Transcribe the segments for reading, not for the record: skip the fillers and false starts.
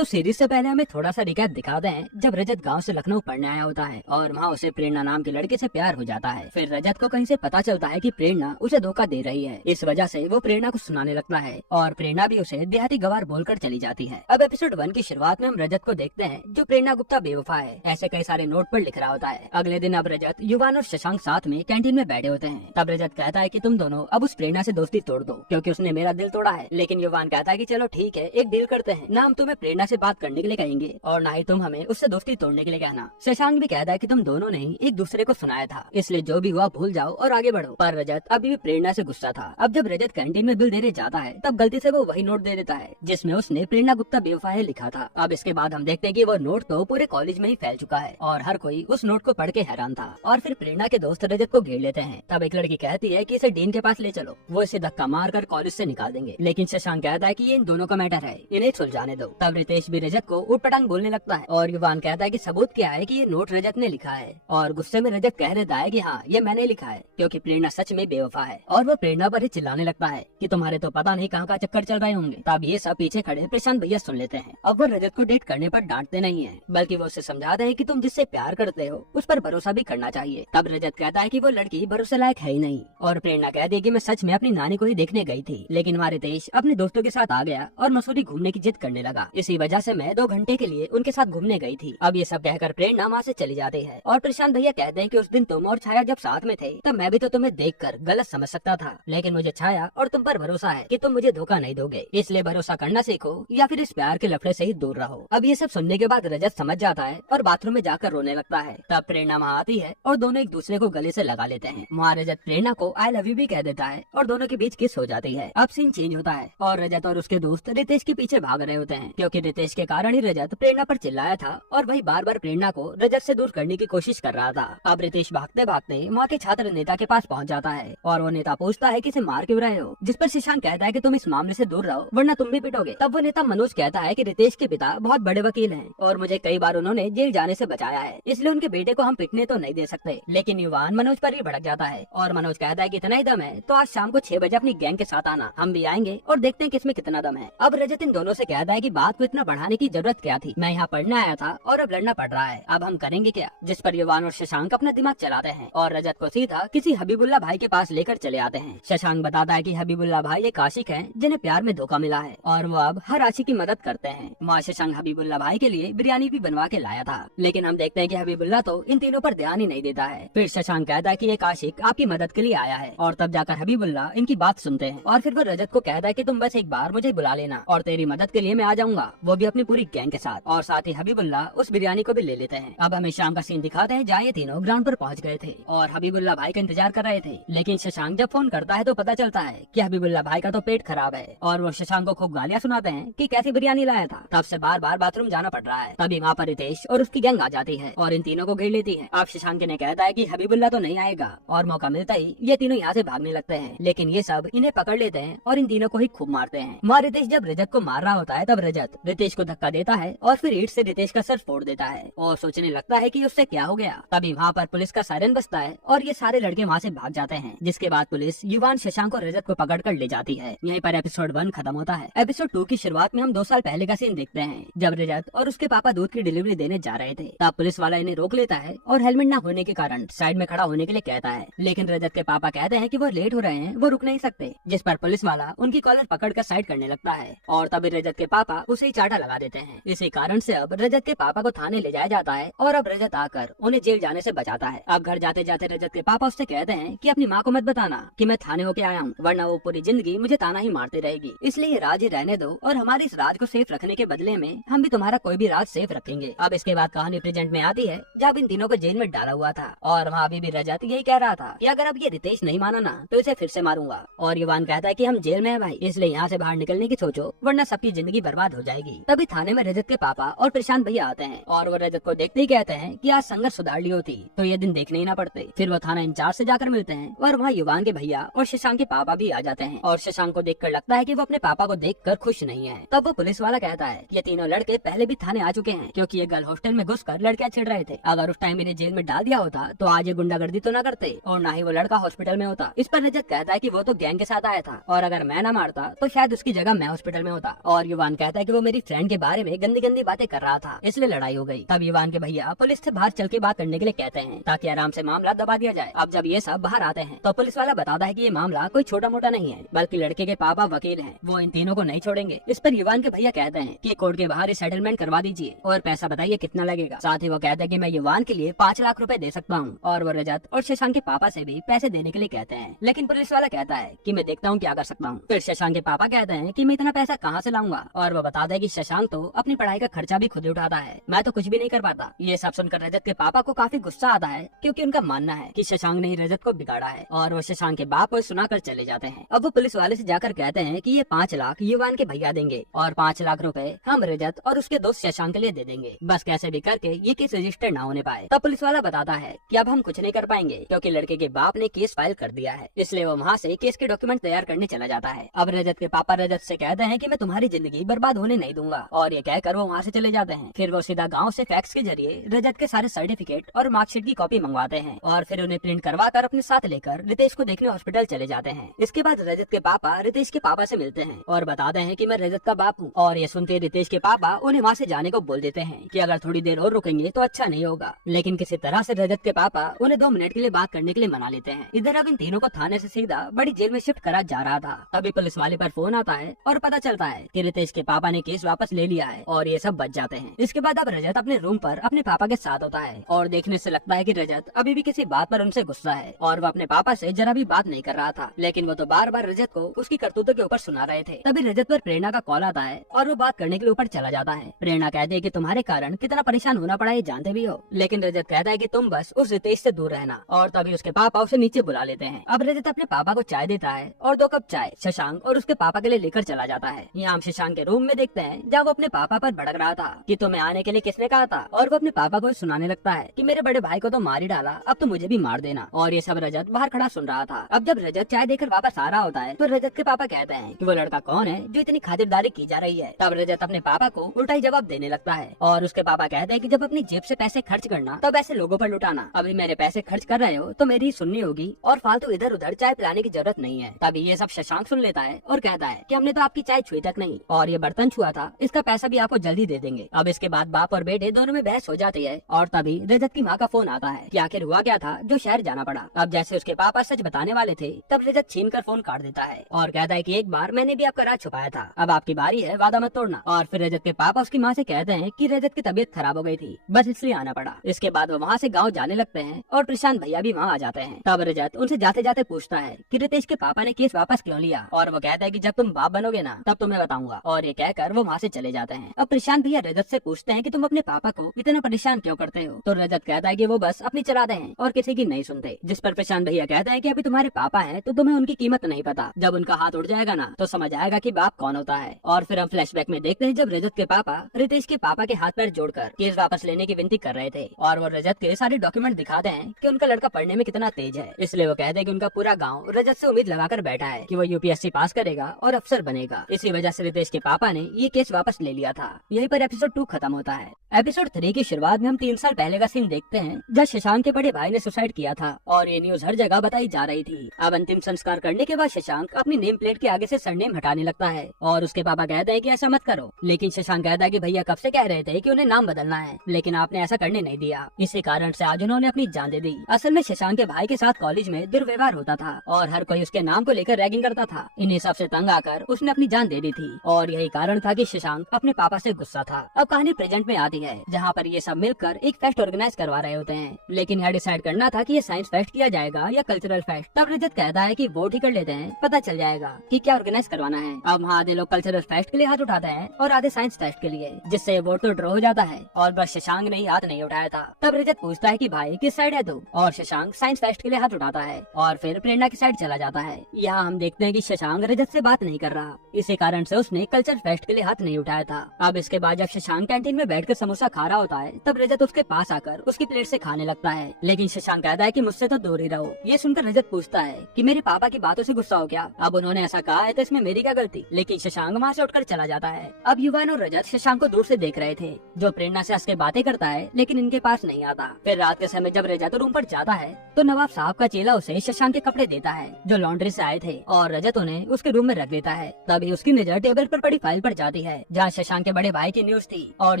तो सीरीज से पहले हमें थोड़ा सा रिकैप दिखाते हैं। जब रजत गांव से लखनऊ पढ़ने आया होता है और वहाँ उसे प्रेरणा नाम की लड़के से प्यार हो जाता है। फिर रजत को कहीं से पता चलता है कि प्रेरणा उसे धोखा दे रही है। इस वजह से वो प्रेरणा को सुनाने लगता है और प्रेरणा भी उसे देहाती गवार बोलकर चली जाती है। अब एपिसोड 1 की शुरुआत में हम रजत को देखते हैं जो प्रेरणा गुप्ता बेवफा है ऐसे कई सारे नोट पर लिख रहा होता है। अगले दिन अब रजत, युवान और शशांक साथ में कैंटीन में बैठे होते हैं। तब रजत कहता है कि तुम दोनों अब उस प्रेरणा से दोस्ती तोड़ दो क्योंकि उसने मेरा दिल तोड़ा है। लेकिन युवान कहता है कि चलो ठीक है, एक डील करते हैं, ना हम तुम्हें प्रेरणा से बात करने के लिए कहेंगे और ना ही तुम हमें उससे दोस्ती तोड़ने के लिए कहना। शशांक भी कहता है कि तुम दोनों ने ही एक दूसरे को सुनाया था, इसलिए जो भी हुआ भूल जाओ और आगे बढ़ो। पर रजत अभी भी प्रेरणा से गुस्सा था। अब जब रजत कैंटीन में बिल देने जाता है तब गलती से वो वही नोट दे देता है जिसमें उसने प्रेरणा गुप्ता बेवफा है लिखा था। अब इसके बाद हम देखते हैं कि वो नोट तो पूरे कॉलेज में ही फैल चुका है और हर कोई उस नोट को पढ़ के हैरान था। और फिर प्रेरणा के दोस्त रजत को घेर लेते हैं। तब एक लड़की कहती है कि इसे डीन के पास ले चलो, वो इसे धक्का मार कर कॉलेज से निकाल देंगे। लेकिन शशांक कहता है कि ये इन दोनों का मैटर है, इन्हें सुलझाने दो। तब रितेश भी रजत को उटपटांग बोलने लगता है और युवान कहता है कि सबूत क्या है कि ये नोट रजत ने लिखा है। और गुस्से में रजत कह देता है कि हाँ, ये मैंने लिखा है क्योंकि प्रेरणा सच में बेवफा है। और वो प्रेरणा पर ही चिल्लाने लगता है कि तुम्हारे तो पता नहीं कहाँ का चक्कर चल रहे होंगे। तब ये सब पीछे खड़े प्रशांत भैया सुन लेते हैं। अब वो रजत को डेट करने पर डांटते नहीं है, बल्कि वो उसे समझाते हैं कि तुम जिससे प्यार करते हो उस पर भरोसा भी करना चाहिए। तब रजत कहता है कि वो लड़की भरोसे लायक है ही नहीं। और प्रेरणा कहती है कि मैं सच में अपनी नानी को ही देखने गई थी, लेकिन वहाँ रितेश अपने दोस्तों के साथ आ गया और मसूरी घूमने की जिद करने लगा। इसी वजह से मैं 2 घंटे के लिए उनके साथ घूमने गई थी। अब ये सब कहकर प्रेरणा वहाँ से चली जाती है। और प्रशांत भैया कहते हैं कि उस दिन तुम और छाया जब साथ में थे तब मैं भी तो तुम्हें देखकर गलत समझ सकता था, लेकिन मुझे छाया और तुम पर भरोसा है कि तुम मुझे धोखा नहीं दोगे, इसलिए भरोसा करना सीखो या फिर इस प्यार के लफड़े से ही दूर रहो। अब ये सब सुनने के बाद रजत समझ जाता है और बाथरूम में जाकर रोने लगता है। तब प्रेरणा वहाँ आती है और दोनों एक दूसरे को गले से लगा लेते हैं। वहाँ रजत प्रेरणा को आई लव यू भी कह देता है और दोनों के बीच किस हो जाती है। अब सीन चेंज होता है और रजत और उसके दोस्त रितेश के पीछे भाग रहे होते हैं क्योंकि रितेश के कारण ही रजत प्रेरणा पर चिल्लाया था और वही बार बार प्रेरणा को रजत से दूर करने की कोशिश कर रहा था। अब रितेश भागते भागते वहाँ के छात्र नेता के पास पहुँच जाता है और वो नेता पूछता है कि इसे मार क्यों रहे हो, जिस पर शशांक कहता है कि तुम इस मामले से दूर रहो वरना तुम भी पिटोगे। तब वो नेता मनोज कहता है कि रितेश के पिता बहुत बड़े वकील हैं और मुझे कई बार उन्होंने जेल जाने से बचाया है, इसलिए उनके बेटे को हम पिटने तो नहीं दे सकते। लेकिन युवान मनोज पर ही भड़क जाता है और मनोज कहता है कि इतना ही दम है तो आज शाम को 6 बजे अपनी गैंग के साथ आना, हम भी आएंगे और देखते हैं किसमें कितना दम है। अब रजत इन दोनों से कहता है कि बात को इतना बढ़ाने की जरूरत क्या थी, मैं यहाँ पढ़ने आया था और अब लड़ना पड़ रहा है, अब हम करेंगे क्या। जिस पर युवान और शशांक अपना दिमाग चलाते हैं और रजत को सीधा किसी हबीबुल्ला भाई के पास लेकर चले आते हैं। शशांक बताता है कि हबीबुल्ला भाई एक आशिक हैं जिन्हें प्यार में धोखा मिला है और वो अब हर आशिक की मदद करते हैं। वहाँ शशांक हबीबुल्ला भाई के लिए बिरयानी भी बनवा के लाया था, लेकिन हम देखते हैं कि हबीबुल्ला तो इन तीनों पर ध्यान ही नहीं देता है। फिर शशांक कहता है कि एक आशिक आपकी मदद के लिए आया है और तब जाकर हबीबुल्ला इनकी बात सुनते हैं और फिर वो रजत को कहता है कि तुम बस एक बार मुझे बुला लेना और तेरी मदद के लिए मैं आ जाऊंगा, वो भी अपनी पूरी गैंग के साथ। और साथ ही हबीबुल्ला उस बिरयानी को भी ले लेते हैं। अब हमें शाम का सीन दिखाते हैं जहाँ ये तीनों ग्राउंड पर पहुँच गए थे और हबीबुल्ला भाई का इंतजार कर रहे थे। लेकिन शशांक जब फोन करता है तो पता चलता है कि हबीबुल्ला भाई का तो पेट खराब है और वो शशांक को खूब गालियाँ सुनाते हैं कि कैसी बिरयानी लाया था, तब से बार बार बाथरूम जाना पड़ रहा है। तभी वहाँ पर रितेश और उसकी गैंग आ जाती है और इन तीनों को घेर लेती है। अब शशांक ने कहता है कि हबीबुल्ला तो नहीं आएगा और मौका मिलता ही ये तीनों यहाँ से भागने लगते हैं, लेकिन ये सब इन्हें पकड़ लेते हैं और इन तीनों को ही खूब मारते हैं। वहाँ रितेश जब रजत को मार रहा होता है तब रजत रितेश को धक्का देता है और फिर ईंट से रितेश का सर फोड़ देता है और सोचने लगता है कि उससे क्या हो गया। तभी वहाँ पर पुलिस का सायरन बजता है और ये सारे लड़के वहाँ से भाग जाते हैं, जिसके बाद पुलिस युवान, शशांक और रजत को पकड़ कर ले जाती है। यहीं पर एपिसोड 1 खत्म होता है। एपिसोड 2 की शुरुआत में हम 2 साल पहले का सीन देखते हैं जब रजत और उसके पापा दूध की डिलीवरी देने जा रहे थे। तब पुलिस वाला इन्हें रोक लेता है और हेलमेट न होने के कारण साइड में खड़ा होने के लिए कहता है, लेकिन रजत के पापा कहते हैं कि वो लेट हो रहे हैं, वो रुक नहीं सकते, जिस पर पुलिस वाला उनकी कॉलर पकड़कर साइड करने लगता है और तभी रजत के पापा उसे ही चाटा लगा देते हैं। इसी कारण से अब रजत के पापा को थाने ले जाया जाता है और अब रजत आकर उन्हें जेल जाने से बचाता है। अब घर जाते जाते रजत के पापा उससे कहते हैं कि अपनी माँ को मत बताना कि मैं थाने होके आया हूँ, वरना वो पूरी जिंदगी मुझे ताना ही मारती रहेगी, इसलिए ये राज ही रहने दो और हमारे इस राज को सेफ रखने के बदले में हम भी तुम्हारा कोई भी राज सेफ रखेंगे। अब इसके बाद कहानी प्रेजेंट में आती है जब इन तीनों को जेल में डाला हुआ था और वहाँ अभी भी रजत यही कह रहा था कि अगर अब ये रितेश नहीं माना ना तो इसे फिर से मारूंगा। और युवान कहता है कि हम जेल में है भाई, इसलिए यहाँ से बाहर निकलने की सोचो वरना सबकी जिंदगी बर्बाद हो जाएगी। तभी थाने में रजत के पापा और प्रशांत भैया आते हैं और वो रजत को देखते ही कहते हैं कि आज संघर्ष सुधार ली होती तो ये दिन देखने ही ना पड़ते। फिर वो थाना इंचार्ज से जाकर मिलते हैं और वहाँ युवान के भैया और शशांक के पापा भी आ जाते हैं और शशांक को देखकर लगता है कि वो अपने पापा को देखकर खुश नहीं है। तब वो पुलिस वाला कहता है ये तीनों लड़के पहले भी थाने आ चुके हैं क्योंकि ये गर्ल हॉस्टल में घुसकर लड़कियां छिड़ रहे थे। अगर उस टाइम इन्हें जेल में डाल दिया होता तो आज ये गुंडागर्दी तो न करते और न ही वो लड़का हॉस्पिटल में होता। इस पर रजत कहता है कि वो तो गैंग के साथ आया था और अगर मैं न मारता तो शायद उसकी जगह मैं हॉस्पिटल में होता। और युवान कहता है कि वो मेरी फ्रेंड के बारे में गंदी गंदी बातें कर रहा था, इसलिए लड़ाई हो गई। तब युवान के भैया पुलिस से बाहर चल के बात करने के लिए कहते हैं ताकि आराम से मामला दबा दिया जाए। अब जब ये सब बाहर आते हैं तो पुलिस वाला बताता है कि ये मामला कोई छोटा मोटा नहीं है, बल्कि लड़के के पापा वकील हैं, वो इन तीनों को नहीं छोड़ेंगे। इस पर युवान के भैया कहते हैं कि कोर्ट के बाहर सेटलमेंट करवा दीजिए और पैसा बताइए कितना लगेगा। साथ ही वो कहते हैं कि मैं युवान के लिए 5 लाख रुपए दे सकता हूँ, और वो रजत और शशांक के पापा से भी पैसे देने के लिए कहते हैं। लेकिन पुलिस वाला कहता है कि मैं देखता हूँ क्या कर सकता हूँ। फिर शशांक के पापा कहते हैं कि मैं इतना पैसा कहाँ से लाऊंगा, और वो बताता है कि शशांक तो अपनी पढ़ाई का खर्चा भी खुद उठाता है, मैं तो कुछ भी नहीं कर पाता। ये सब सुनकर रजत के पापा को काफी गुस्सा आता है, क्योंकि उनका मानना है कि शशांक ने ही रजत को बिगाड़ा है, और वो शशांक के बाप को सुनाकर चले जाते हैं। अब वो पुलिस वाले से जाकर कहते हैं कि ये 5 लाख युवान के भैया देंगे और 5 लाख रुपए हम रजत और उसके दोस्त शशांक के लिए दे देंगे, बस कैसे भी करके ये केस रजिस्टर ना होने पाए। तब पुलिस वाला बताता है कि अब हम कुछ नहीं कर पाएंगे, क्योंकि लड़के के बाप ने केस फाइल कर दिया है, इसलिए वो वहाँ से केस के डॉक्यूमेंट तैयार करने चला जाता है। अब रजत के पापा रजत से कहते हैं कि मैं तुम्हारी जिंदगी बर्बाद होने नहीं दूंगा, और ये कहकर वो वहाँ से चले जाते हैं। फिर वो सीधा गाँव से फैक्स के जरिए रजत के सारे सर्टिफिकेट और मार्कशीट की कॉपी मंगवाते हैं, और फिर उन्हें प्रिंट करवा कर अपने साथ लेकर रितेश को देखने हॉस्पिटल चले जाते हैं। इसके बाद रजत के पापा रितेश के पापा से मिलते हैं और बताते हैं कि मैं रजत का बाप हूँ, और ये सुनते रितेश के पापा उन्हें वहाँ से जाने को बोल देते हैं कि अगर थोड़ी देर और रुकेंगे तो अच्छा नहीं होगा। लेकिन किसी तरह से रजत के पापा उन्हें 2 मिनट के लिए बात करने के लिए मना लेते हैं। इधर अब इन तीनों को थाने से सीधा बड़ी जेल में शिफ्ट करा जा रहा था। तभी पुलिस वाले पर फोन आता है और पता चलता है कि रितेश के पापा ने केस वापस ले लिया है, और ये सब बच जाते हैं। इसके बाद अब रजत अपने रूम पर अपने पापा के साथ होता है, और देखने से लगता है कि रजत अभी भी किसी बात पर उनसे गुस्सा है, और वो अपने पापा से जरा भी बात नहीं कर रहा था। लेकिन वो तो बार बार रजत को उसकी करतूतों के ऊपर सुना रहे थे। तभी रजत पर प्रेरणा का कॉल आता है और वो बात करने के लिए ऊपर चला जाता है। प्रेरणा कहती है कि तुम्हारे कारण कितना परेशान होना पड़ा ये जानते भी हो, लेकिन रजत कहता है कि तुम बस उस रितेश से दूर रहना, और तभी उसके पापा उसे नीचे बुला लेते हैं। अब रजत अपने पापा को चाय देता है और 2 कप चाय शशांक और उसके पापा के लिए लेकर चला जाता है। यहाँ हम शशांक के रूम में देखते हैं जब वो अपने पापा पर भड़क रहा था कि तुम्हें आने के लिए किसने कहा था, और वो अपने पापा को सुनाने लगता है कि मेरे बड़े भाई को तो मार ही डाला, अब तो मुझे भी मार देना। और ये सब रजत बाहर खड़ा सुन रहा था। अब जब रजत चाय देकर वापस आ रहा होता है तो रजत के पापा कहते हैं कि वो लड़का कौन है जो इतनी खातिरदारी की जा रही है। तब रजत अपने पापा को उल्टा ही जवाब देने लगता है, और उसके पापा कहते हैं कि जब अपनी जेब से पैसे खर्च करना तब ऐसे लोगों पर लुटाना। अभी मेरे पैसे खर्च कर रहे हो तो मेरी ही सुननी होगी, और फालतू इधर उधर चाय पिलाने की जरूरत नहीं है। तभी ये सब शशांक सुन लेता है और कहता है कि हमने तो आपकी चाय छुई तक नहीं, और ये बर्तन छुआ था, इसका पैसा भी आपको जल्दी दे देंगे। अब इसके बाद बाप और बेटे दोनों में बहस हो जाती है, और तभी रजत की माँ का फोन आता है कि आखिर हुआ क्या था जो शहर जाना पड़ा। अब जैसे उसके पापा सच बताने वाले थे तब रजत छीन कर फोन काट देता है और कहता है कि एक बार मैंने भी आपका राज छुपाया था, अब आपकी बारी है, वादा मत तोड़ना। और फिर रजत के पापा उसकी माँ से कहते हैं कि रजत की तबीयत खराब हो गई थी, बस इसलिए आना पड़ा। इसके बाद वो वहाँ से गाँव जाने लगते हैं और प्रशांत भैया भी वहाँ आ जाते हैं। तब रजत उनसे जाते जाते पूछता है कि रितेश के पापा ने केस वापस क्यों लिया, और वो कहता है कि जब तुम बाप बनोगे ना तब तुम्हें बताऊंगा, और ये कहकर वो वहाँ से चले जाते हैं। अब प्रशांत भैया रजत से पूछते हैं कि तुम अपने पापा को इतना परेशान क्यों करते हो, तो रजत कहता है कि वो बस अपनी चलाते हैं और किसी की नहीं सुनते। जिस पर प्रशांत भैया कहता है कि अभी तुम्हारे पापा हैं तो तुम्हें उनकी कीमत नहीं पता, जब उनका हाथ उड़ जाएगा ना तो समझ आएगा कि बाप कौन होता है। और फिर हम फ्लैशबैक में देखते हैं जब रजत के पापा रितेश के पापा के हाथ पैर जोड़कर केस वापस लेने की विनती कर रहे थे, और वो रजत के सारे डॉक्यूमेंट दिखाते हैं कि उनका लड़का पढ़ने में कितना तेज है। इसलिए वो कहते हैं कि उनका पूरा गाँव रजत से उम्मीद लगाकर बैठा है कि वो यूपीएससी पास करेगा और अफसर बनेगा। इसी वजह से रितेश के पापा ने ये केस वापस ले लिया था। यहीं पर एपिसोड 2 खत्म होता है। एपिसोड 3 की शुरुआत में हम 3 साल पहले का सीन देखते हैं जब शशांक के बड़े भाई ने सुसाइड किया था, और ये न्यूज हर जगह बताई जा रही थी। अब अंतिम संस्कार करने के बाद शशांक अपनी नेम प्लेट के आगे से सरनेम हटाने लगता है, और उसके पापा कहते हैं कि ऐसा मत करो, लेकिन शशांक कहता है कि भैया कब से कह रहे थे कि उन्हें नाम बदलना है, लेकिन आपने ऐसा करने नहीं दिया। इसी कारण से आज उन्होंने अपनी जान दे दी। असल में शशांक के भाई के साथ कॉलेज में दुर्व्यवहार होता था और हर कोई उसके नाम को लेकर रैगिंग करता था। इन्हीं सबसे तंग आकर उसने अपनी जान दे दी थी, और यही कारण था कि शशांक अपने पापा से गुस्सा था। अब कहानी प्रेजेंट में आती है जहाँ पर ये सब मिलकर एक फेस्ट ऑर्गेनाइज करवा रहे होते हैं, लेकिन यह डिसाइड करना था कि ये साइंस फेस्ट किया जाएगा या कल्चरल फेस्ट। तब रजत कहता है कि वोट ही कर लेते हैं, पता चल जाएगा कि क्या ऑर्गेनाइज करवाना है। अब वहाँ आधे लोग कल्चरल फेस्ट के लिए हाथ उठाते हैं और आधे साइंस फेस्ट के लिए, जिससे वोट तो ड्रॉ हो जाता है, और बस शशांक ने हाथ नहीं उठाया था। तब रजत पूछता है कि भाई किस साइड है तू, और शशांक साइंस फेस्ट के लिए हाथ उठाता है और फिर प्रेरणा की साइड चला जाता है। यहाँ हम देखते हैं कि शशांक रजत से बात नहीं कर रहा, इसी कारण से उसने कल्चर फेस्ट के लिए हाथ नहीं उठाया था। अब इसके बाद जब शशांक कैंटीन में बैठकर समोसा खा रहा होता है तब रजत उसके पास आकर उसकी प्लेट से खाने लगता है, लेकिन शशांक कहता है कि मुझसे तो दूर ही रहो। ये सुनकर रजत पूछता है कि मेरे पापा की बातों से गुस्सा हो क्या, अब उन्होंने ऐसा कहा है तो इसमें मेरी क्या गलती, लेकिन शशांक वहाँ से उठकर चला जाता है। अब युवान और रजत शशांक को दूर से देख रहे थे, जो प्रेरणा से हंस के बातें करता है लेकिन इनके पास नहीं आता। फिर रात के समय जब रजत रूम पर जाता है तो नवाब साहब का चेला उसे शशांक के कपड़े देता है जो लॉन्ड्री से आए थे, और रजत उन्हें उसके रूम में रख देता है। तभी उसकी नजर टेबल पर पड़ी फाइल पर जाती है है जहाँ शशांक के बड़े भाई की न्यूज थी। और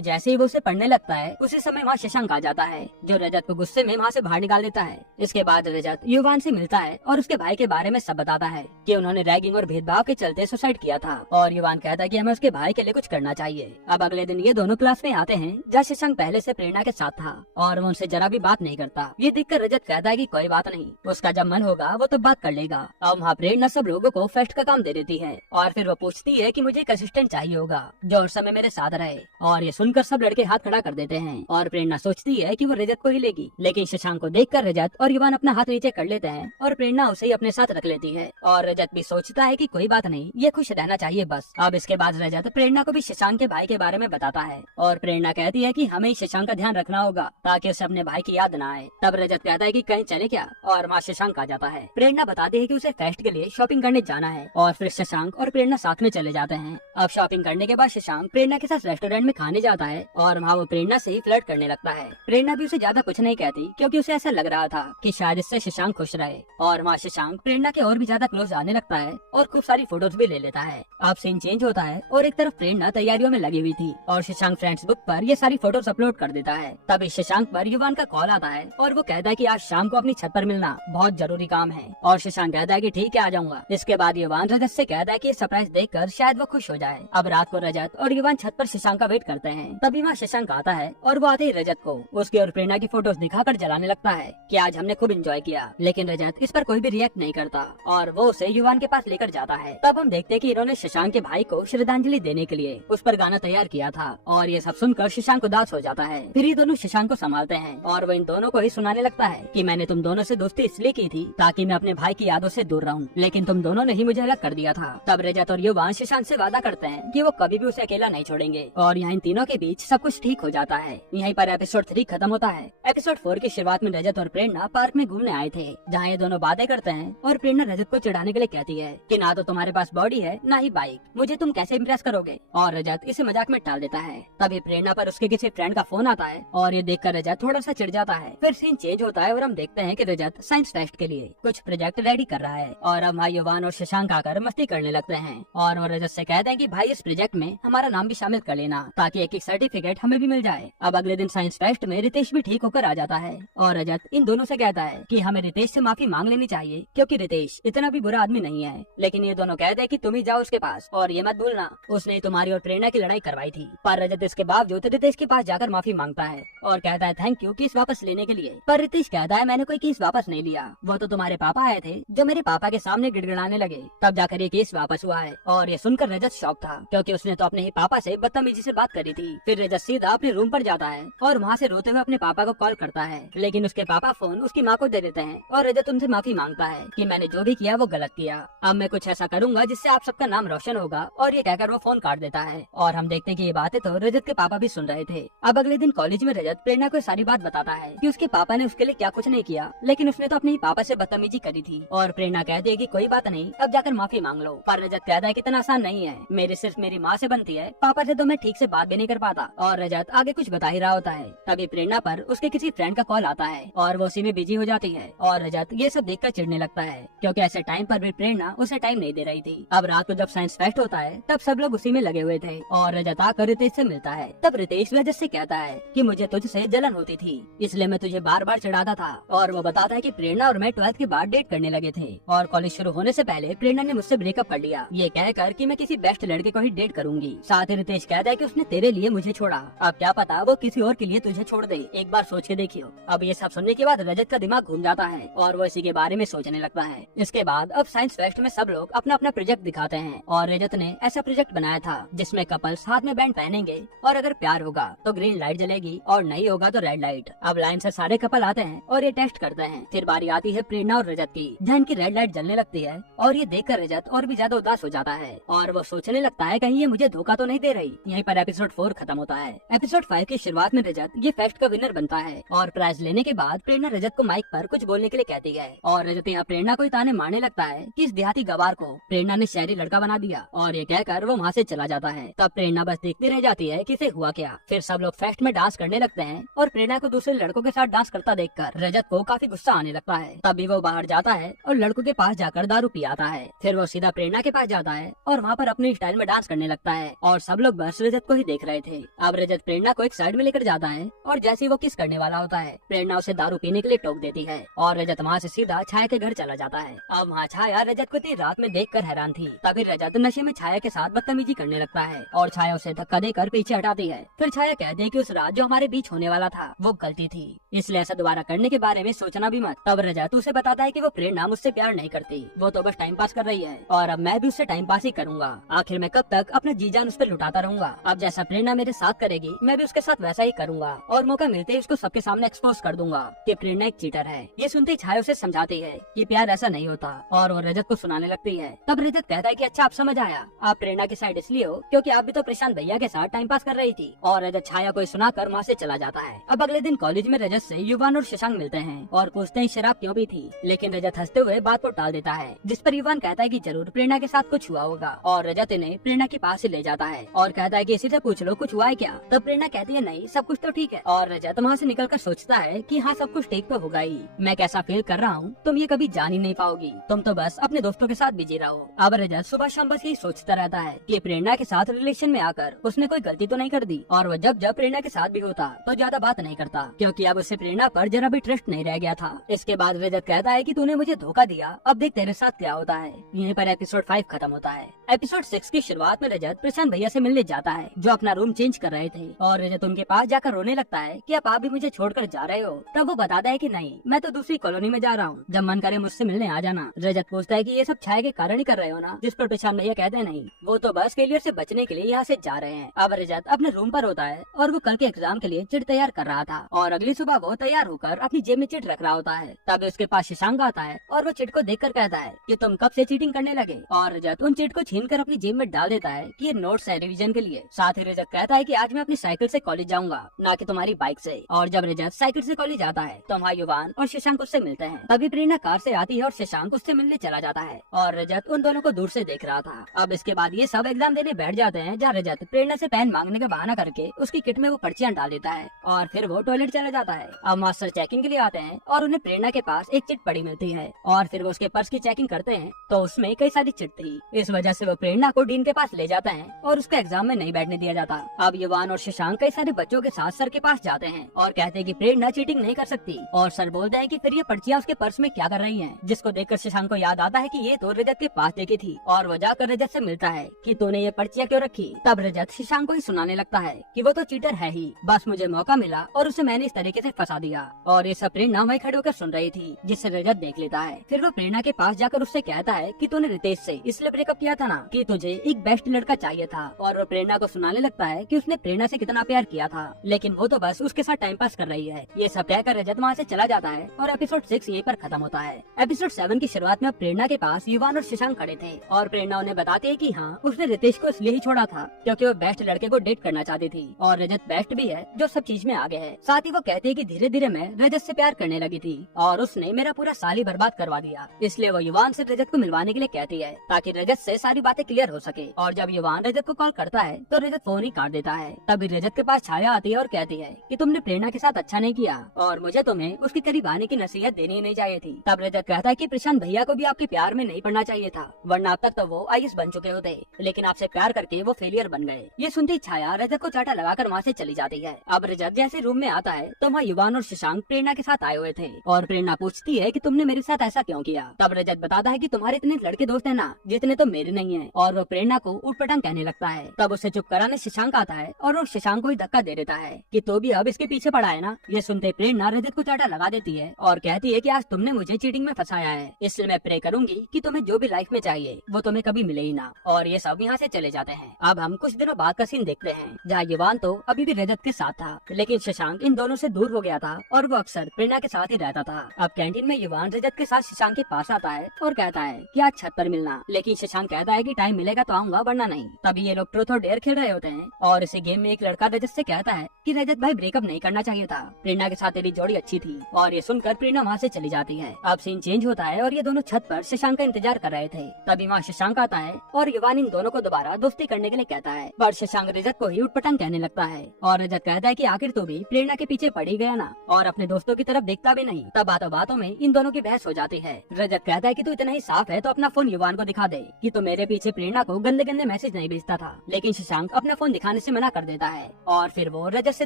जैसे ही वो उसे पढ़ने लगता है उसी समय वहाँ शशांक आ जाता है जो रजत को गुस्से में वहाँ से बाहर निकाल देता है। इसके बाद रजत युवान से मिलता है और उसके भाई के बारे में सब बताता है कि उन्होंने रैगिंग और भेदभाव के चलते सुसाइड किया था। और युवान कहता है कि हमें उसके भाई के लिए कुछ करना चाहिए। अब अगले दिन ये दोनों क्लास में आते हैं जहाँ शशांक पहले से प्रेरणा के साथ था और वो उनसे जरा भी बात नहीं करता। ये देखकर रजत कहता है कि कोई बात नहीं, उसका जब मन होगा वो तो बात कर लेगा। अब वहाँ प्रेरणा सब लोगों को फेस्ट का काम दे देती है और फिर वो पूछती है कि मुझे एक असिस्टेंट चाहिए होगा जो उस समय मेरे साथ रहे। और ये सुनकर सब लड़के हाथ खड़ा कर देते हैं और प्रेरणा सोचती है कि वो रजत को ही लेगी, लेकिन शशांक को देखकर रजत और युवान अपना हाथ नीचे कर लेते हैं और प्रेरणा उसे ही अपने साथ रख लेती है। और रजत भी सोचता है कि कोई बात नहीं, ये खुश रहना चाहिए बस। अब इसके बाद रजत प्रेरणा को भी शशांक के भाई के बारे में बताता है और प्रेरणा कहती है कि हमें ही शशांक का ध्यान रखना होगा ताकि उसे अपने भाई की याद न आए। तब रजत कहता है कि कहीं चले क्या, और वहाँ शशांक आ जाता है। प्रेरणा बताती है कि उसे फेस्ट के लिए शॉपिंग करने जाना है और फिर शशांक और प्रेरणा साथ में चले जाते हैं। अब शॉपिंग करने के बाद शशांक प्रेरणा के साथ रेस्टोरेंट में खाने जाता है और वहाँ वो प्रेरणा से ही फ्लर्ट करने लगता है। प्रेरणा भी उसे ज्यादा कुछ नहीं कहती क्योंकि उसे ऐसा लग रहा था कि शायद इससे शशांक खुश रहे। और वहाँ शशांक प्रेरणा के और भी ज्यादा क्लोज आने लगता है और खूब सारी फोटोज भी ले लेता है। अब सीन चेंज होता है और एक तरफ प्रेरणा तैयारियों में लगी हुई थी और शशांक फ्रेंड्स बुक पर ये सारी फोटोज अपलोड कर देता है। तभी शशांक पर युवान का कॉल आता है और वो कहता है कि आज शाम को अपनी छत पर मिलना, बहुत जरूरी काम है। और शशांक कहता है कि ठीक है आ जाऊंगा। इसके बाद युवान रजत से कहता है कि सरप्राइज देखकर शायद वो खुश हो जाए। अब रात को रजत और युवान छत पर शशांक का वेट करते हैं। तभी वहाँ शशांक आता है और वो आते ही रजत को उसकी और प्रेरणा की फोटोज दिखाकर जलाने लगता है कि आज हमने खूब एंजॉय किया। लेकिन रजत इस पर कोई भी रिएक्ट नहीं करता और वो उसे युवान के पास लेकर जाता है। तब हम देखते हैं कि इन्होंने शशांक के भाई को श्रद्धांजलि देने के लिए उस पर गाना तैयार किया था और ये सब सुनकर शशांक उदास हो जाता है। फिर ये दोनों शशांक को संभालते हैं और वो इन दोनों को ही सुनाने लगता है कि मैंने तुम दोनों से दोस्ती इसलिए की थी ताकि मैं अपने भाई की यादों से दूर रहूं, लेकिन तुम दोनों ने ही मुझे अलग कर दिया था। तब रजत और युवान शशांक से वादा करते हैं कि वो कभी भी उसे अकेला नहीं छोड़ेंगे और यहाँ इन तीनों के बीच सब कुछ ठीक हो जाता है। यहीं पर एपिसोड 3 खत्म होता है। एपिसोड 4 की शुरुआत में रजत और प्रेरणा पार्क में घूमने आए थे जहाँ ये दोनों बातें करते हैं और प्रेरणा रजत को चिढ़ाने के लिए कहती है कि ना तो तुम्हारे पास बॉडी है ना ही बाइक, मुझे तुम कैसे इम्प्रेस करोगे। और रजत इसे मजाक में टाल देता है। तभी प्रेरणा पर उसके किसी फ्रेंड का फोन आता है और ये देखकर रजत थोड़ा सा चिढ़ जाता है। फिर सीन चेंज होता है और हम देखते हैं कि रजत साइंस फेस्ट के लिए कुछ प्रोजेक्ट रेडी कर रहा है और अब भाई युवान और शशांक आकर मस्ती करने लगते हैं और वो रजत से कहते हैं कि भाई इस प्रोजेक्ट में हमारा नाम भी शामिल कर लेना ताकि एक सर्टिफिकेट हमें भी मिल जाए। अब अगले दिन साइंस फेस्ट में रितेश भी ठीक होकर आ जाता है और रजत इन दोनों से कहता है कि हमें रितेश से माफी मांग लेनी चाहिए क्योंकि रितेश इतना भी बुरा आदमी नहीं है। लेकिन ये दोनों कहते हैं कि तुम ही जाओ उसके पास और ये मत भूलना उसने तुम्हारी और प्रेरणा की लड़ाई करवाई थी। पर रजत इसके बावजूद रितेश के पास जाकर माफी मांगता है और कहता है थैंक यू केस वापस लेने के लिए। पर रितेश कहता है मैंने कोई केस वापस नहीं लिया, वो तो तुम्हारे पापा आए थे जो मेरे पापा के सामने गिड़गिड़ाने लगे तब जाकर ये केस वापस हुआ है। और ये सुनकर रजत शॉक था क्योंकि उसने तो अपने ही पापा से बदतमीजी से बात करी थी। फिर रजत सीधा अपने रूम पर जाता है और वहाँ से रोते हुए अपने पापा को कॉल करता है, लेकिन उसके पापा फोन उसकी माँ को दे देते हैं और रजत उनसे माफी मांगता है कि मैंने जो भी किया वो गलत किया, अब मैं कुछ ऐसा करूंगा जिससे आप सबका नाम रोशन होगा। और ये कहकर वो फोन काट देता है और हम देखते हैं कि ये बातें तो रजत के पापा भी सुन रहे थे। अब अगले दिन कॉलेज में रजत प्रेरणा को सारी बात बताता है कि उसके पापा ने उसके लिए क्या कुछ नहीं किया, लेकिन उसने तो अपने ही पापा से बदतमीजी करी थी। और प्रेरणा कहती है कि कोई बात नहीं, अब जाकर माफी मांग लो। पर रजत कहता है कि इतना आसान नहीं है, मेरी सिर्फ मेरी माँ से बनती है, पापा से तो मैं ठीक से बात भी नहीं कर पाता। और रजत आगे कुछ बता ही रहा होता है तभी प्रेरणा पर उसके किसी फ्रेंड का कॉल आता है और वो उसी में बिजी हो जाती है और रजत ये सब देखकर चिढ़ने लगता है क्योंकि ऐसे टाइम पर भी प्रेरणा उसे टाइम नहीं दे रही थी। अब रात को जब साइंस फेस्ट होता है तब सब लोग उसी में लगे हुए थे और रजत आकर रितेश से मिलता है। तब रितेश रजत से कहता है कि मुझे तुझसे जलन होती थी इसलिए मैं तुझे बार बार चिढ़ाता था। और वो बताता है कि प्रेरणा और मैं 12th के बाद डेट करने लगे थे और कॉलेज शुरू होने से पहले प्रेरणा ने मुझसे ब्रेकअप कर लिया, ये कहकर कि मैं किसी बेस्ट लड़के को ही डेट करूंगी। साथ ही रितेश कहता है कि उसने तेरे लिए मुझे छोड़ा, अब क्या पता वो किसी और के लिए तुझे छोड़ दे, एक बार सोच के देखियो। अब ये सब सुनने के बाद रजत का दिमाग घूम जाता है और वो इसी के बारे में सोचने लगता है। इसके बाद अब साइंस फेस्ट में सब लोग अपना अपना प्रोजेक्ट दिखाते हैं और रजत ने ऐसा प्रोजेक्ट बनाया था जिसमें कपल्स हाथ में बैंड पहनेंगे और अगर प्यार होगा तो ग्रीन लाइट जलेगी और नहीं होगा तो रेड लाइट। अब लाइन से सारे कपल आते हैं और ये टेस्ट करते हैं। फिर बारी आती है प्रेरणा और रजत की, जहाँ इनकी रेड लाइट जलने लगती है और ये देखकर रजत और भी ज्यादा उदास हो जाता है और वो सोचने लगता है कहीं ये मुझे धोखा तो नहीं दे रही। यहीं पर एपिसोड 4 खत्म होता है। एपिसोड 5 की शुरुआत में रजत ये फेस्ट का विनर बनता है और प्राइज लेने के बाद प्रेरणा रजत को माइक पर कुछ बोलने के लिए कहती है और रजत यहाँ प्रेरणा को ताने मारने लगता है कि इस देहाती गवार को प्रेरणा ने शहरी लड़का बना दिया और ये कहकर वो वहाँ से चला जाता है। तब प्रेरणा बस देखती रह जाती है कि इसे हुआ क्या। फिर सब लोग फेस्ट में डांस करने लगते हैं और प्रेरणा को दूसरे लड़कों के साथ डांस करता देखकर रजत को काफी गुस्सा आने लगता है। तभी वो बाहर जाता है और लड़कों के पास जाकर दारू पी आता है। फिर वो सीधा प्रेरणा के पास जाता है और वहाँ पर अपनी स्टाइल स्टाइल में डांस करने लगता है और सब लोग बस रजत को ही देख रहे थे। अब रजत प्रेरणा को एक साइड में लेकर जाता है और जैसे ही वो किस करने वाला होता है, प्रेरणा उसे दारू पीने के लिए टोक देती है और रजत वहाँ से सीधा छाया के घर चला जाता है। अब वहाँ छाया रजत को इतनी रात में देखकर हैरान थी। तभी रजत नशे में छाया के साथ बदतमीजी करने लगता है और छाया उसे धक्का देकर पीछे हटाती है। फिर छाया कहती है कि उस रात जो हमारे बीच होने वाला था वो गलती थी, इसलिए ऐसा दोबारा करने के बारे में सोचना भी मत। तब रजत उसे बताता है कि वो प्रेरणा मुझसे प्यार नहीं करती, वो तो बस टाइम पास कर रही है और अब मैं भी उससे टाइम पास ही करूंगा। आखिर मैं कब तक अपना जी जान उस पर लुटाता रहूंगा। अब जैसा प्रेरणा मेरे साथ करेगी मैं भी उसके साथ वैसा ही करूंगा और मौका मिलते ही उसको सबके सामने एक्सपोज कर दूंगा कि प्रेरणा एक चीटर है। ये सुनते ही छाया उसे समझाती है कि प्यार ऐसा नहीं होता और वो रजत को सुनाने लगती है। तब रजत कहता है कि अच्छा आप समझ आया, आप प्रेरणा की साइड इसलिए हो क्योंकि आप भी तो प्रशांत भैया के साथ टाइम पास कर रही थी। और रजत छाया को सुनाकर वहाँ से चला जाता है। अब अगले दिन कॉलेज में रजत से युवान और शशांक मिलते हैं और पूछते हैं शराब क्यों भी थी, लेकिन रजत हंसते हुए बात को टाल देता है, जिस पर युवान कहता है कि जरूर प्रेरणा के साथ कुछ हुआ होगा और रजत इन्हें प्रेरणा के पास ले जाता है और कहता है कि इसी से पूछ लो कुछ हुआ है क्या। तब प्रेरणा कहती है नहीं सब कुछ तो ठीक है और रजत वहाँ से निकलकर सोचता है कि हाँ सब कुछ ठीक तो होगा ही, मैं कैसा फील कर रहा हूँ तुम ये कभी जान ही नहीं पाओगी, तुम तो बस अपने दोस्तों के साथ बिजी रहो। अब रजत सुबह शाम बस यही सोचता रहता है कि प्रेरणा के साथ रिलेशन में आकर उसने कोई गलती तो नहीं कर दी और वह जब जब प्रेरणा के साथ भी होता तो ज्यादा बात नहीं करता क्योंकि अब उसे प्रेरणा पर जरा भी ट्रस्ट नहीं रह गया था। इसके बाद रजत कहता है कि तूने मुझे धोखा दिया, अब देख तेरे साथ क्या होता है। यहीं पर एपिसोड 5 खत्म होता है। एपिसोड 6 की शुरुआत में रजत प्रशांत भैया से मिलने जाता है जो अपना रूम चेंज कर रहे थे और रजत उनके पास जाकर रोने लगता है कि अब आप भी मुझे छोड़कर जा रहे हो। तब वो बताता है कि नहीं मैं तो दूसरी कॉलोनी में जा रहा हूँ, जब मन करे मुझसे मिलने आ जाना। रजत पूछता है कि ये सब छाया के कारण ही कर रहे हो ना, जिस पर प्रशांत भैया कहते हैं नहीं वो तो बस फेलियर से बचने के लिए यहाँ से जा रहे हैं। अब रजत अपने रूम पर होता है और वो कल के एग्जाम के लिए चिट तैयार कर रहा था और अगली सुबह वो तैयार होकर अपनी जेब में चिट रख रहा होता है। तब उसके पास शशांक आता है और वो चिट को देखकर कहता है कि तुम कब से चीटिंग करने लगे और रजत उन चिट को छीनकर अपनी जेब में डाल देता है कि ये नोट्स है रिवीजन के लिए। साथ ही रजत कहता है कि आज मैं अपनी साइकिल से कॉलेज जाऊंगा ना कि तुम्हारी बाइक से। और जब रजत साइकिल से कॉलेज आता है तो वहाँ युवान और शशांक उससे मिलते हैं। तभी प्रेरणा कार से आती है और शशांक उससे मिलने चला जाता है और रजत उन दोनों को दूर से देख रहा था। अब इसके बाद ये सब एग्जाम देने बैठ जाते हैं जहाँ रजत प्रेरणा से पेन मांगने का बहाना करके उसकी किट में वो पर्चियां डाल देता है और फिर वो टॉयलेट चला जाता है। अब मास्टर चेकिंग के लिए आते हैं और उन्हें प्रेरणा के पास एक चिट पड़ी मिलती है और फिर वो उसके पर्स की चेकिंग करते हैं तो उसमें कई सारी चिट थी। इस वजह से वो प्रेरणा को डीन के पास ले जाते हैं और उसको एग्जाम में नहीं बैठने दिया जाता। अब युवान और शशांक कई सारे बच्चों के साथ सर के पास जाते हैं और कहते हैं कि प्रेरणा चीटिंग नहीं कर सकती और सर बोलते हैं कि फिर ये पर्चियां उसके पर्स में क्या कर रही हैं, जिसको देखकर शशांक को याद आता है कि ये तो रजत के पास देखी थी और वो जाकर रजत से मिलता है कि तूने ये पर्चियां क्यों रखी। तब रजत शशांक को ही सुनाने लगता है कि वो तो चीटर है ही, बस मुझे मौका मिला और उसे मैंने इस तरीके से फंसा दिया। और ये सब प्रेरणा वहीं खड़े होकर सुन रही थी जिससे रजत देख लेता है। फिर वो प्रेरणा के पास जाकर उससे कहता है कि तूने रितेश से इसलिए ब्रेकअप किया था ना कि तुझे एक बेस्ट लड़का चाहिए था और वो प्रेरणा को सुनाने लगता है कि उसने प्रेरणा से कितना प्यार किया था लेकिन वो तो बस उसके साथ टाइम पास कर रही है। ये सब कहकर रजत वहाँ से चला जाता है और एपिसोड 6 यहीं पर खत्म होता है। एपिसोड 7 की शुरुआत में प्रेरणा के पास युवान और शशांक खड़े थे और प्रेरणा उन्हें बताती है कि हाँ उसने रितेश को इसलिए ही छोड़ा था क्योंकि वो बेस्ट लड़के को डेट करना चाहती थी और रजत बेस्ट भी है जो सब चीज में आगे है। साथ ही वो कहती है कि धीरे धीरे मैं रजत से प्यार करने लगी थी और उसने मेरा पूरा साल ही बर्बाद करवा दिया, इसलिए वो युवान से रजत को मिलवाने के लिए कहती है ताकि रजत से सारी बातें क्लियर हो सके। और जब युवान रजत को कॉल करता है तो रजत फोन ही काट देता है। तभी रजत के पास छाया आती है और कहती है कि तुमने प्रेरणा के साथ अच्छा नहीं किया और मुझे तुम्हें उसके करीब आने की नसीहत देनी नहीं चाहिए थी। तब रजत कहता है कि प्रशांत भैया को भी आपके प्यार में नहीं पड़ना चाहिए था वरना अब तक तो वो आईएएस बन चुके होते, लेकिन आपसे प्यार करके वो फेलियर बन गए। ये सुनती छाया रजत को चाटा लगाकर वहाँ से चली जाती है। अब रजत जैसे रूम में आता है तो वहाँ युवान और शशांक प्रेरणा के साथ आए हुए थे और प्रेरणा पूछती है कि तुमने मेरे साथ ऐसा क्यों किया। तब रजत बताता है कि तुम्हारे इतने लड़के दोस्त हैं ना जितने तो मेरे नहीं है और वो प्रेरणा को उटपटांग कहने लगता है। तब उसे चुप कराने शशांक आता है और वो शशांक को ही धक्का दे देता है कि तो भी अब इसके पीछे पड़ा है ना। ये सुनते प्रेरणा रजत को चाटा लगा देती है और कहती है कि आज तुमने मुझे चीटिंग में फंसाया है, इसलिए मैं प्रे करूंगी कि तुम्हें जो भी लाइफ में चाहिए वो तुम्हें कभी मिले ही ना। और ये सब यहाँ से चले जाते हैं। अब हम कुछ दिनों बाद का सीन देखते हैं जहाँ युवान तो अभी भी रजत के साथ था लेकिन शशांक इन दोनों से दूर हो गया था और वो अक्सर प्रेरणा के साथ ही रहता था। अब कैंटीन में युवान रजत के साथ शशांक के पास आता है और कहता है कि आज छत पर मिलना, लेकिन शशांक कहता है कि टाइम मिलेगा तो आऊंगा वरना नहीं। तभी ये लोग ट्रूथ और डेयर खेल रहे होते हैं और इसी गेम में एक लड़का रजत से कहता है कि रजत भाई ब्रेकअप नहीं करना चाहिए था, प्रेरणा के साथ तेरी जोड़ी अच्छी थी। और ये सुनकर प्रेरणा वहाँ से चली जाती है। अब सीन चेंज होता है और ये दोनों छत पर शशांक का इंतजार कर रहे थे। तभी वहाँ शशांक आता है और युवान इन दोनों को दोबारा दोस्ती करने के लिए कहता है पर शशांक रजत को ही उटपटांग कहने लगता है और रजत कहता है कि आखिर तू भी प्रेरणा के पीछे पड़ ही गया ना और अपने दोस्तों की तरफ देखता भी नहीं। तब बातों बातों में इन दोनों की बहस हो जाती है। रजत कहता है कि तू इतना ही साफ है तो अपना फोन युवान को दिखा दे कि तू मेरे पीछे प्रेरणा को गंदे गंदे मैसेज नहीं भेजता था, लेकिन शशांक अपना फोन दिखाने से मना कर देता है और फिर वो रजत से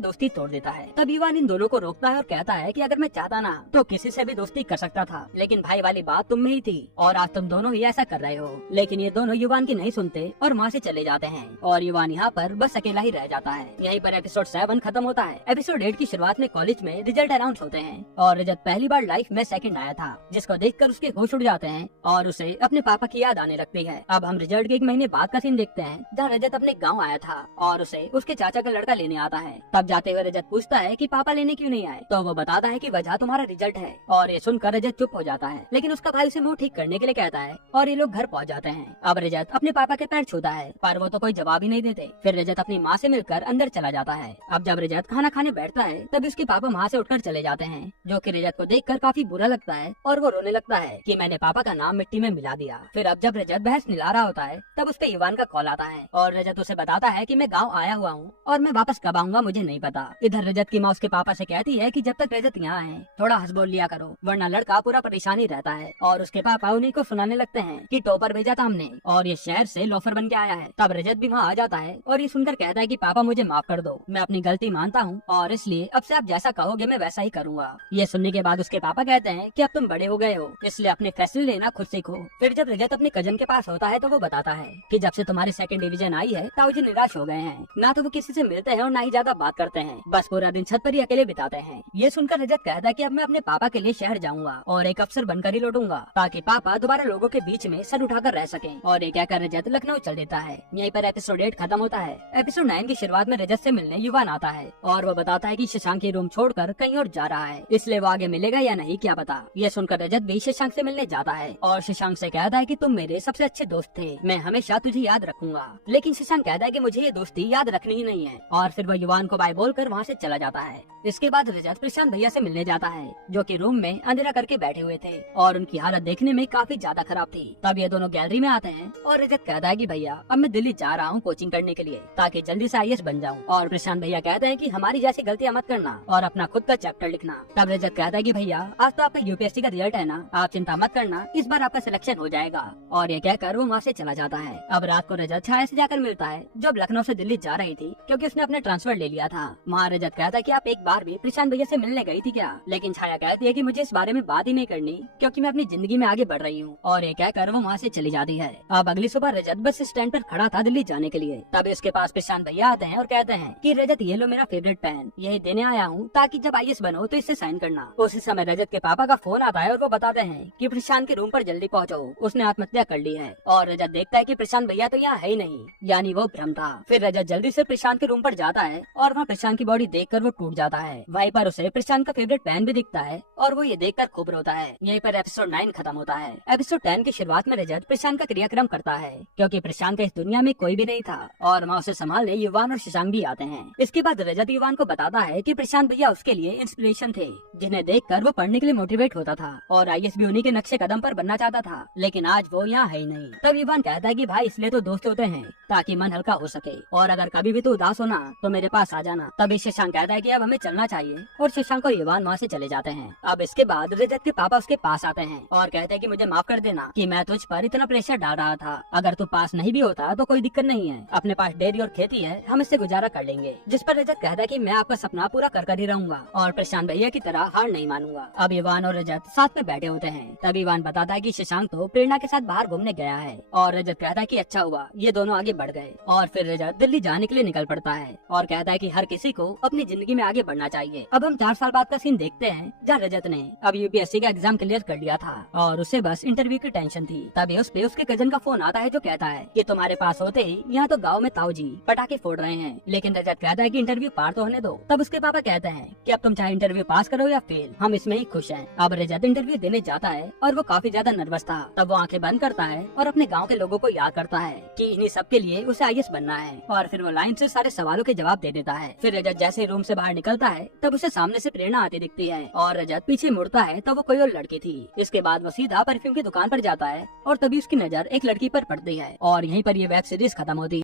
दोस्ती तोड़ देता है। तब युवान इन दोनों को रोकता है और कहता है कि अगर मैं चाहता ना तो किसी से भी दोस्ती कर सकता था, लेकिन भाई वाली बात तुम में ही थी और आज तुम दोनों ही ऐसा कर रहे हो। लेकिन ये दोनों युवान की नहीं सुनते और वहाँ से चले जाते हैं और युवान यहाँ पर बस अकेला ही रह जाता है। यहीं पर एपिसोड 7 खत्म होता है। एपिसोड 8 की शुरुआत में कॉलेज में रिजल्ट अनाउंस होते हैं और रजत पहली बार लाइफ में सेकंड आया था, जिसको देखकर उसके होश उड़ जाते हैं और उसे अपने पापा की याद आने लगती है। अब हम रिजल्ट के 1 महीने बाद का सीन देखते हैं जहाँ रजत अपने गाँव आया था और उसे उसके चाचा का लड़का लेने आता है। तब जाते हुए रजत पूछता है कि पापा लेने क्यों नहीं आए, तो वो बताता है कि वजह तुम्हारा रिजल्ट है और ये सुनकर रजत चुप हो जाता है। लेकिन उसका भाई उसे मुंह ठीक करने के लिए कहता है और ये लोग घर पहुंच जाते हैं। अब रजत अपने पापा के पैर छूता है पर वो तो कोई जवाब ही नहीं देते। फिर रजत अपनी माँ से मिलकर अंदर चला जाता है। अब जब रजत खाना खाने बैठता है तब उसके पापा वहाँ से उठकर चले जाते हैं, जो कि रजत को देखकर काफी बुरा लगता है और वो रोने लगता है कि मैंने पापा का नाम मिट्टी में मिला दिया। फिर अब जब रजत बहस निला रहा होता है तब उसपे इवान का कॉल आता है और रजत उसे बताता है कि मैं गाँव आया हुआ हूँ और मैं वापस कब आऊंगा मुझे नहीं पता। इधर रजत की माँ उसके पापा से कहती है कि जब तक रजत यहाँ है थोड़ा हंस बोल लिया करो, वरना लड़का पूरा परेशानी रहता है। और उसके पापा उन्हीं को सुनाने लगते हैं कि टॉपर भेजा था हमने और ये शहर से लोफर बन के आया है। तब रजत भी वहाँ आ जाता है और ये सुनकर कहता है कि पापा मुझे माफ कर दो, मैं अपनी गलती मानता हूँ और इसलिए अब से आप जैसा कहोगे मैं वैसा ही करूँगा। ये सुनने के बाद उसके पापा कहते हैं कि अब तुम बड़े हो गए हो इसलिए अपने फैसले लेना खुद सीखो। फिर जब रजत अपने कजन के पास होता है तो वो बताता है कि जब से तुम्हारी 2nd डिवीजन आई है ताऊजी निराश हो गए हैं, ना तो वो किसी से मिलते हैं और ना ही ज्यादा बात करते हैं, बस पूरा दिन छत पर ही अकेले बिताते हैं। ये सुनकर रजत कहता है कि अब मैं अपने पापा के लिए शहर जाऊंगा और एक अफसर बनकर ही लौटूंगा ताकि पापा दोबारा लोगों के बीच में सर उठाकर रह सकें। और ये कहकर रजत लखनऊ चल देता है। यहीं पर एपिसोड 8 खत्म होता है। एपिसोड 9 की शुरुआत में रजत से मिलने युवान आता है और वो बताता है कि शशांक की रूम छोड़कर कहीं और जा रहा है, इसलिए वो आगे मिलेगा या नहीं क्या पता। ये सुनकर रजत भी शशांक से मिलने जाता है और शशांक से कहता है कि तुम मेरे सबसे अच्छे दोस्त थे, मैं हमेशा तुझे याद रखूंगा। लेकिन शशांक कहता है कि मुझे ये दोस्ती याद रखनी ही नहीं है और फिर वो युवान को बाय बोलकर वहाँ से चला जाता है। इसके बाद रजत प्रशांत भैया से मिलने जाता है जो कि रूम में अंधेरा करके बैठे हुए थे और उनकी हालत देखने में काफी ज्यादा खराब थी। तब ये दोनों गैलरी में आते हैं और रजत कहता है कि भैया अब मैं दिल्ली जा रहा हूँ कोचिंग करने के लिए ताकि जल्दी से IAS बन जाऊँ। और प्रशांत भैया कहते हैं कि हमारी जैसी गलतियाँ मत करना और अपना खुद का चैप्टर लिखना। तब रजत कहता है कि भैया आज तो आपका UPSC का रिजल्ट है ना, आप चिंता मत करना, इस बार आपका सिलेक्शन हो जाएगा। और ये कहकर वो वहाँ से चला जाता है। अब रात को रजत छाया से जाकर मिलता है जो अब लखनऊ से दिल्ली जा रही थी क्योंकि उसने अपना ट्रांसफर ले लिया था। वहाँ रजत कहता है कि आप एक बार भी प्रशांत भैया से मिलने गई थी क्या, लेकिन छाया कहती है कि मुझे इस बारे में बात ही नहीं करनी क्योंकि मैं अपनी जिंदगी में आगे बढ़ रही हूँ। और ये कहकर वो वहाँ से चली जाती है। अब अगली सुबह रजत बस स्टैंड पर खड़ा था दिल्ली जाने के लिए। तब उसके पास प्रशांत भैया आते हैं और कहते हैं कि रजत ये लो मेरा फेवरेट पेन, यही देने आया हूँ ताकि जब IAS बनो तो इससे साइन करना। उसी समय रजत के पापा का फोन आता है और वो बताते हैं कि प्रशांत के रूम पर जल्दी पहुँचो, उसने आत्महत्या कर ली है। और रजत देखता है कि प्रशांत भैया तो यहाँ है ही नहीं, यानी वो भ्रम था। फिर रजत जल्दी से प्रशांत के रूम पर जाता है और वहाँ प्रशांत की बॉडी देखकर वो टूट जाता है। वहीं पर उसे प्रशांत का फेवरेट पेन भी दिखता है और वो ये देखकर खूब रोता है। यहीं पर एपिसोड 9 खत्म होता है। एपिसोड 10 की शुरुआत में रजत प्रशांत का क्रियाक्रम करता है क्योंकि प्रशांत का इस दुनिया में कोई भी नहीं था और वहाँ उसे संभालने युवान और शशांक भी आते हैं। इसके बाद रजत युवान को बताता है कि प्रशांत भैया उसके लिए इंस्पिरेशन थे, जिन्हें देखकर वो पढ़ने के लिए मोटिवेट होता था और IAS भी उन्हीं के नक्शे कदम पर बनना चाहता था, लेकिन आज वो यहाँ है ही नहीं। तब युवान कहता है कि भाई इसलिए तो दोस्त होते हैं ताकि मन हल्का हो सके और अगर कभी भी तू उदास होना तो मेरे पास आ जाना। तभी शशांक कहता है कि अब हमें चलना चाहिए और शशांक और युवान वहाँ से चले जाते हैं। अब इसके बाद रजत के पापा उसके पास आते हैं और कहते हैं कि मुझे माफ कर देना कि मैं तुझ पर इतना प्रेशर डाल रहा था, अगर तू पास नहीं भी होता तो कोई दिक्कत नहीं है, अपने पास डेयरी और खेती है, हम इससे गुजारा कर लेंगे। जिस पर रजत कहता है कि मैं आपका सपना पूरा कर ही रहूंगा और प्रशांत भैया की तरह हार नहीं मानूंगा। अब युवान और रजत साथ में बैठे होते हैं। तब युवान बताता है कि शशांक तो प्रेरणा के साथ बाहर घूमने गया है और रजत कहता है कि अच्छा हुआ ये दोनों आगे बढ़ गए। और फिर रजत दिल्ली जाने के लिए निकल पड़ता है और कहता है कि हर किसी को अपनी जिंदगी में आगे बढ़ना चाहिए। अब हम 4 साल बाद का सीन देखते हैं जहाँ रजत ने अब UPSC का एग्जाम क्लियर कर लिया था और उसे बस इंटरव्यू की टेंशन थी। तभी उस पे उसके कजन का फोन आता है जो कहता है कि तुम्हारे पास होते ही यहाँ तो गाँव में ताऊजी पटाखे फोड़ रहे हैं, लेकिन रजत कहता है कि इंटरव्यू पार तो होने दो। तब उसके पापा कहते हैं कि अब तुम चाहे इंटरव्यू पास करो या फेल, हम इसमें ही खुश हैं। अब रजत इंटरव्यू देने जाता है और वो काफी ज्यादा नर्वस था। तब वो आंखें बंद करता है और अपने गाँव के लोगों को याद करता है कि इन्हीं सब के लिए उसे IAS बनना है और फिर वो लाइन से सारे सवालों के जवाब दे देता है। फिर रजत जैसे रूम से बाहर निकलता है तब उसे सामने से प्रेरणा आती दिखती है और रजत पीछे मुड़ता है तब वो कोई और लड़की थी। इसके बाद वो सीधा परफ्यूम की दुकान पर जाता है और तभी उसकी नजर एक लड़की पर पड़ती है और यहीं पर ये वेब सीरीज खत्म होती है।